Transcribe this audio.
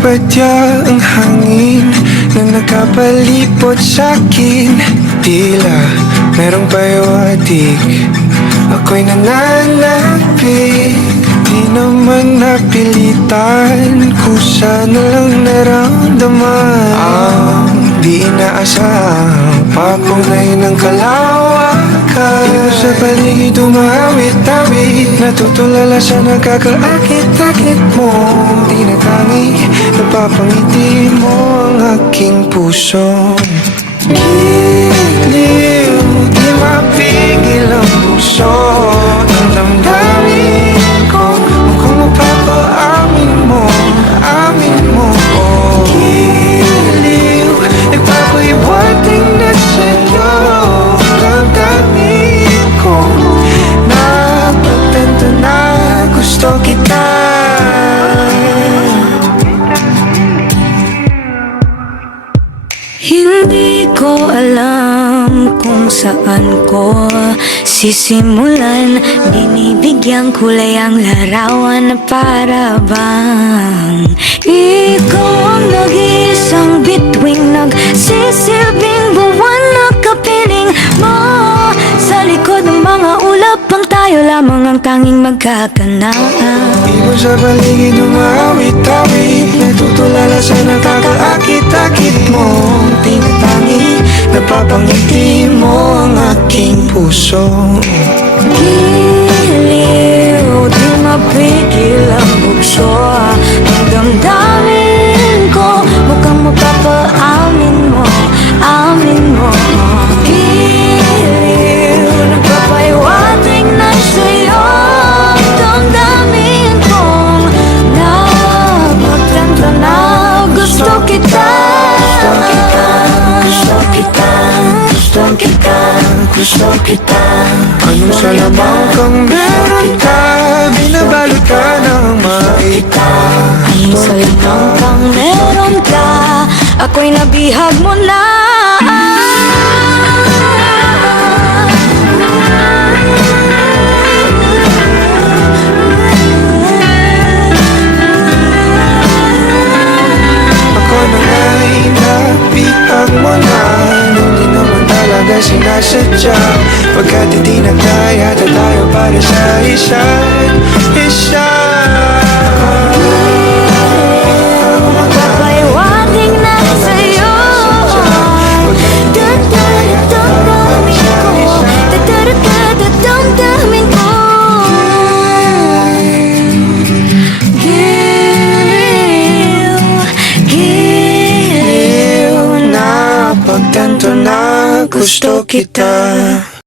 Badya ang hangin na nakapalipot sa'kin. Tila merong payawatig, ako'y nananapit. Di naman napilitan, kusa na lang naramdaman ang di inaasahang papunay ng kalawakan. Ikaw sa paligid umawit-awit, natutulala sa nakakaakit-akit mo. Tinatangi, napapangiti mo ang aking puso. Giliw, di mapigil ang puso ng damdamin ko. Mukhang mapapaamin mo, amin mo. Giliw, nagpapahiwating na sa'yo ang damdamin ko. Napagtanto na gusto kita. Hindi ko alam kung saan ko sisimulan. Binibigyan kulay ang larawan na para bang ikaw ang nag-iisang bituing, nagsisilbing buwan na kapiling mo. Sa likod ng mga ulap ang tayo lamang ang tanging magkakanaan. Ibon sa paligid umawit-awit, natutulala sa nakakaakit-akit mo. Tinatangi, napapangiti mo ang aking puso. Giliw, di mapigil ang bugso ng damdamin ko. Mukhang mapapaamin mo, amin mo. Giliw, nagpapahiwatig na sa'yo ang damdamin kong napagtanto na gusto kita. Gusto kita. Anong salamang kang meron ka, binabalot ka ng maita. Anong salamang kang meron ka, ako'y nabihag mo na. Ako na nga'y nabihag mo na, hindi naman talaga sinasadya. Pagkat hindi na kaya tayo para sa isa't isa. Magpapahiwatig na sa'yo damdamin ko. Giliw, Napagtanto na gusto kita.